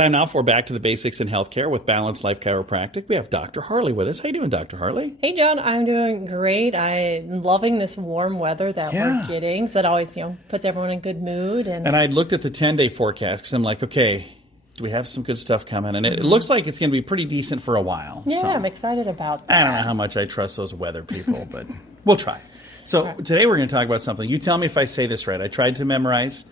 Time now for Back to the Basics in Healthcare with Balanced Life Chiropractic. We have Dr. Harley with us. How you doing, Dr. Harley? Hey, John. I'm doing great. I'm loving this warm weather that we're getting. So that always, puts everyone in a good mood. And I looked at the 10-day forecast because I'm like, okay, do we have some good stuff coming? And it looks like it's going to be pretty decent for a while. Yeah, so. I'm excited about that. I don't know how much I trust those weather people, but we'll try. So today we're going to talk about something. You tell me if I say this right. I tried to memorize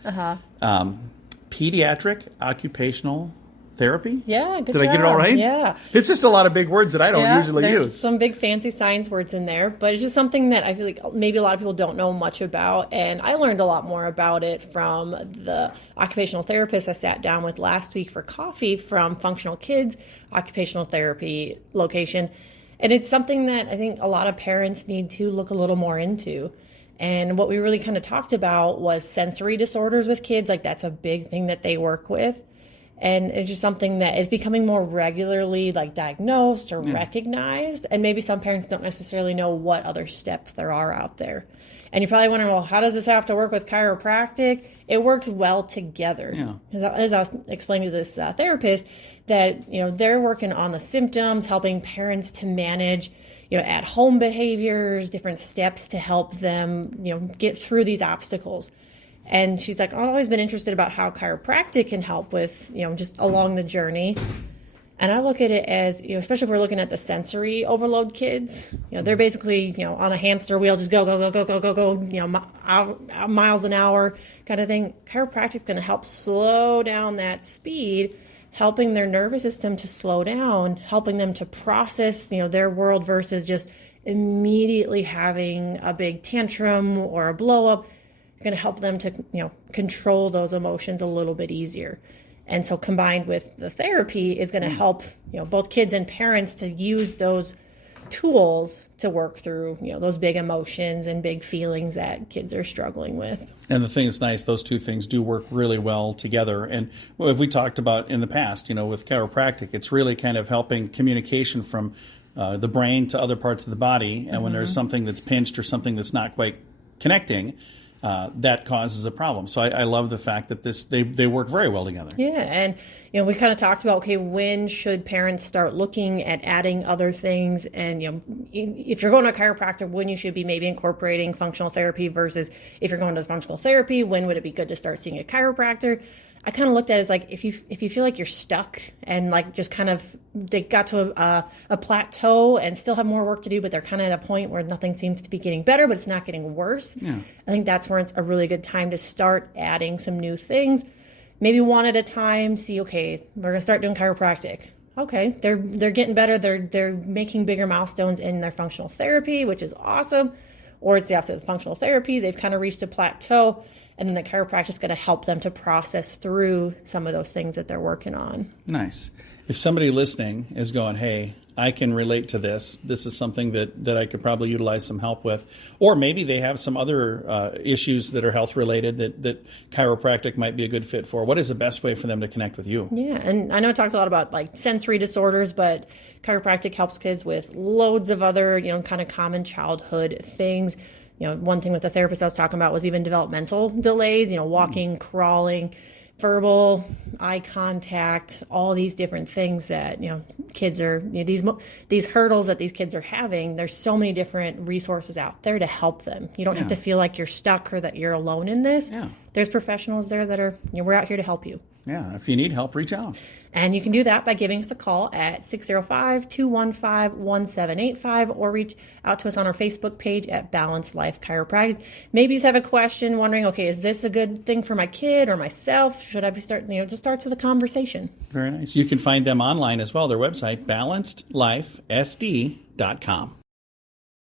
pediatric occupational therapy. Yeah, good Did job. I get it all right? Yeah. It's just a lot of big words that I don't usually there's use. Some big fancy science words in there, but it's just something that I feel like maybe a lot of people don't know much about. And I learned a lot more about it from the occupational therapist I sat down with last week for coffee from Functional Kids Occupational Therapy location. And it's something that I think a lot of parents need to look a little more into. And what we really kind of talked about was sensory disorders with kids. Like that's a big thing that they work with. And it's just something that is becoming more regularly diagnosed or recognized. And maybe some parents don't necessarily know what other steps there are out there. And you're probably wondering, well, how does this have to work with chiropractic? It works well together. Yeah. As I was explaining to this therapist, that they're working on the symptoms, helping parents to manage at-home behaviors, different steps to help them get through these obstacles. And she's like, I've always been interested about how chiropractic can help with, just along the journey. And I look at it as, especially if we're looking at the sensory overload kids, they're basically, on a hamster wheel, just go, miles an hour kind of thing. Chiropractic's going to help slow down that speed, helping their nervous system to slow down, helping them to process, their world versus just immediately having a big tantrum or a blow up. Going to help them to control those emotions a little bit easier. And so combined with the therapy is going to help both kids and parents to use those tools to work through those big emotions and big feelings that kids are struggling with. And the thing that's nice, those two things do work really well together. And if we talked about in the past, with chiropractic, it's really kind of helping communication from the brain to other parts of the body. And when there's something that's pinched or something that's not quite connecting, that causes a problem. So I love the fact that they work very well together. Yeah, and we kind of talked about, when should parents start looking at adding other things? And if you're going to a chiropractor, when you should be maybe incorporating functional therapy versus if you're going to the functional therapy, when would it be good to start seeing a chiropractor? I kind of looked at it as if you feel like you're stuck and just kind of they got to a plateau and still have more work to do, but they're kind of at a point where nothing seems to be getting better, but it's not getting worse. Yeah. I think that's where it's a really good time to start adding some new things. Maybe one at a time. See, okay, we're gonna start doing chiropractic. Okay, they're getting better. They're making bigger milestones in their functional therapy, which is awesome. Or it's the opposite of the functional therapy. They've kind of reached a plateau. And then the chiropractic is going to help them to process through some of those things that they're working on. Nice. If somebody listening is going, hey, I can relate to this. This is something that I could probably utilize some help with. Or maybe they have some other issues that are health related that chiropractic might be a good fit for. What is the best way for them to connect with you? Yeah, and I know it talks a lot about sensory disorders, but chiropractic helps kids with loads of other, kind of common childhood things. One thing with the therapist I was talking about was even developmental delays, walking, crawling, verbal, eye contact, all these different things that, kids are, these hurdles that these kids are having. There's so many different resources out there to help them. You don't have to feel like you're stuck or that you're alone in this. Yeah. There's professionals there that are, we're out here to help you. Yeah, if you need help, reach out. And you can do that by giving us a call at 605-215-1785 or reach out to us on our Facebook page at Balanced Life Chiropractic. Maybe you just have a question wondering, okay, is this a good thing for my kid or myself? Should I be starting, just starts with a conversation. Very nice. You can find them online as well. Their website, balancedlifesd.com.